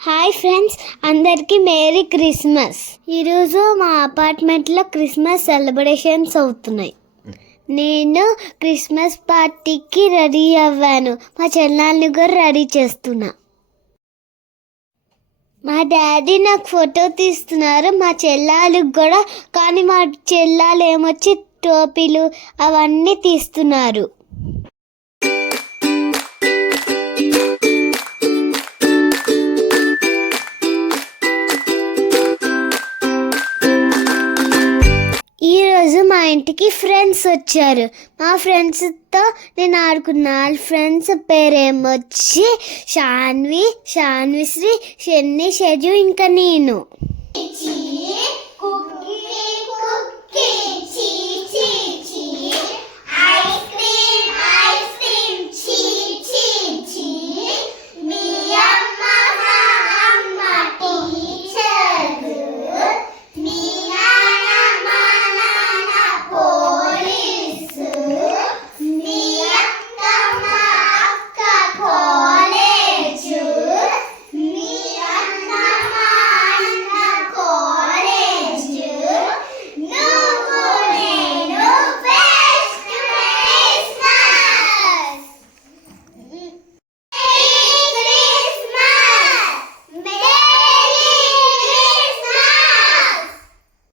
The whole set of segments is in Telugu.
హాయ్ ఫ్రెండ్స్, అందరికీ మేరీ క్రిస్మస్. ఈరోజు మా అపార్ట్మెంట్లో క్రిస్మస్ సెలబ్రేషన్స్ అవుతున్నాయి. నేను క్రిస్మస్ పార్టీకి రెడీ అవ్వాను. మా చెల్లాన్ని కూడా రెడీ చేస్తున్నా. మా డాడీ నాకు ఫోటో తీస్తున్నారు, మా చెల్లాలకు కూడా. కానీ మా చెల్లాలు ఏమొచ్చి టోపీలు అవన్నీ తీస్తున్నారు. ఈరోజు మా ఇంటికి ఫ్రెండ్స్ వచ్చారు. మా ఫ్రెండ్స్తో నేను ఆడుకున్న ఫ్రెండ్స్ పేరేమొచ్చి శాన్విశ్రీ, షెన్నీ, షెజు, ఇంకా నేను.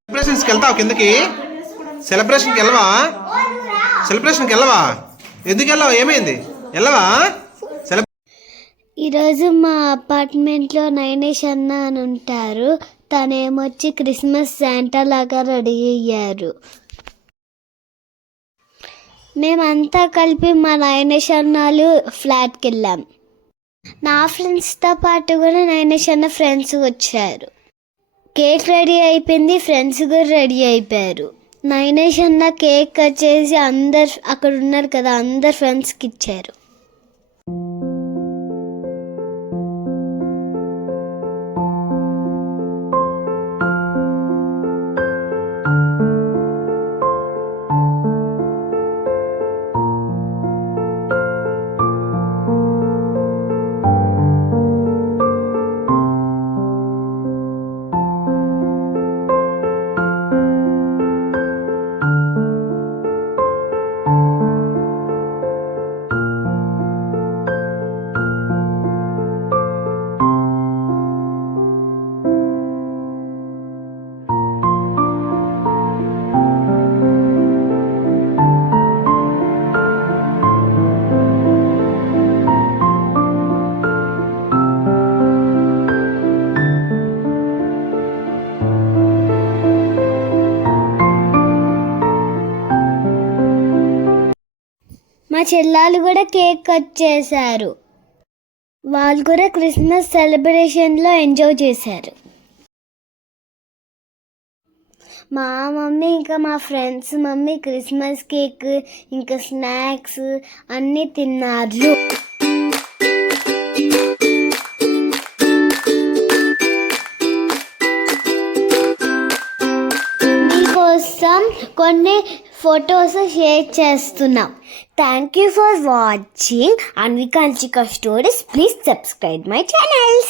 సెలబ్రేషన్స్కి వెళ్తావు? కిందకి సెలబ్రేషన్కి వెళ్ళవా? ఎందుకు వెళ్ళావు? ఏమైంది? వెళ్ళవా? ఈరోజు మా అపార్ట్మెంట్లో నైనేష్ అన్న అని ఉంటారు. తనేమొచ్చి క్రిస్మస్ శాంటా లాగా రెడీ అయ్యారు. మేమంతా కలిపి మా నైనేష్ అన్నాలు ఫ్లాట్కి వెళ్ళాం. నా ఫ్రెండ్స్తో పాటు కూడా నైనేష్ అన్న ఫ్రెండ్స్ వచ్చారు. కేక్ రెడీ అయిపోయింది, ఫ్రెండ్స్ కూడా రెడీ అయిపోయారు. నైనేష్ అన్న కేక్ కట్ చేసి అందరు అక్కడ ఉన్నారు కదా, అందరు ఫ్రెండ్స్కి ఇచ్చారు. మా చెల్లాలు కూడా కేక్ కట్ చేశారు. వాళ్ళు కూడా క్రిస్మస్ సెలబ్రేషన్లో ఎంజాయ్ చేశారు. మా మమ్మీ ఇంకా మా ఫ్రెండ్స్ మమ్మీ క్రిస్మస్ కేక్ ఇంకా స్నాక్స్ అన్నీ తిన్నారు. మీకోసం కొన్ని ఫొటోస్ షేర్ చేస్తున్నాం. Thank you for watching Anvika and Chika Stories. Please subscribe my channels.